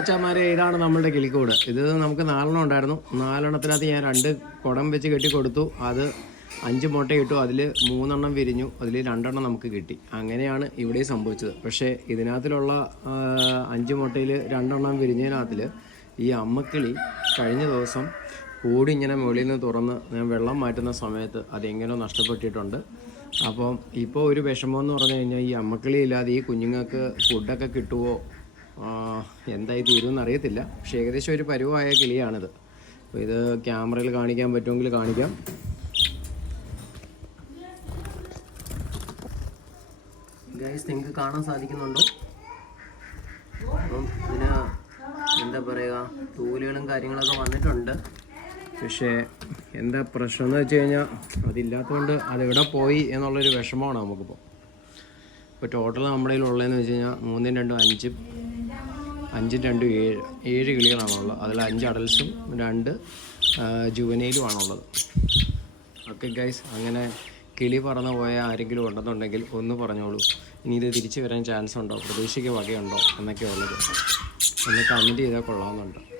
അച്ഛന്മാരെ ഇതാണ് നമ്മളുടെ കിളിക്കൂട്. ഇത് നമുക്ക് നാലെണ്ണം ഉണ്ടായിരുന്നു. നാലെണ്ണത്തിനകത്ത് ഞാൻ രണ്ട് കുടം വെച്ച് കെട്ടി കൊടുത്തു. അത് അഞ്ച് മുട്ട ഇട്ടു അതിൽ മൂന്നെണ്ണം വിരിഞ്ഞു. അതിൽ രണ്ടെണ്ണം നമുക്ക് കിട്ടി. അങ്ങനെയാണ് ഇവിടെ സംഭവിച്ചത്. പക്ഷേ ഇതിനകത്തിലുള്ള അഞ്ച് മുട്ടയിൽ രണ്ടെണ്ണം വിരിഞ്ഞതിനകത്തിൽ ഈ അമ്മക്കിളി കഴിഞ്ഞ ദിവസം കൂടി ഇങ്ങനെ മുകളിൽ നിന്ന് തുറന്ന് ഞാൻ വെള്ളം മാറ്റുന്ന സമയത്ത് അതെങ്ങനെയോ നഷ്ടപ്പെട്ടിട്ടുണ്ട്. അപ്പം ഇപ്പോൾ ഒരു വിഷമം എന്ന് പറഞ്ഞു കഴിഞ്ഞാൽ ഈ അമ്മക്കിളി ഇല്ലാതെ ഈ കുഞ്ഞുങ്ങൾക്ക് ഫുഡൊക്കെ കിട്ടുമോ എന്തായി തീരുമെന്ന് അറിയത്തില്ല. പക്ഷേ ഏകദേശം ഒരു പരുവായ കിളിയാണിത്. അപ്പോൾ ഇത് ക്യാമറയിൽ കാണിക്കാൻ പറ്റുമെങ്കിൽ കാണിക്കാം. ഗൈസ് നിങ്ങൾക്ക് കാണാൻ സാധിക്കുന്നുണ്ടോ? അപ്പം ഇതിന് എന്താ പറയുക തൂലുകളും കാര്യങ്ങളൊക്കെ വന്നിട്ടുണ്ട്. പക്ഷേ എന്താ പ്രശ്നം എന്ന് വെച്ച് കഴിഞ്ഞാൽ അതില്ലാത്തതുകൊണ്ട് അതെവിടെ പോയി എന്നുള്ളൊരു വിഷമമാണ് നമുക്കിപ്പോൾ ഇപ്പോൾ ടോട്ടൽ നമ്മുടെ കയ്യിൽ ഉള്ളതെന്ന് വെച്ച് കഴിഞ്ഞാൽ മൂന്നും രണ്ടും അഞ്ചും അഞ്ചും രണ്ടും ഏഴ് ഏഴ് കിളികളാണുള്ളത്. അതിൽ അഞ്ച് അഡൽസും രണ്ട് ജുവനയിലും ആണുള്ളത്. ഓക്കെ ഗൈസ് അങ്ങനെ കിളി പറന്നു പോയ ആരെങ്കിലും ഉണ്ടെന്നുണ്ടെങ്കിൽ ഒന്ന് പറഞ്ഞോളൂ. ഇനി ഇത് തിരിച്ചു വരാൻ ചാൻസ് ഉണ്ടോ? പ്രതീക്ഷയ്ക്ക് വകയുണ്ടോ? എന്നൊക്കെ ഉള്ളത്. ഒന്ന് കമന്റ് ചെയ്താൽ കൊള്ളാമെന്നുണ്ട്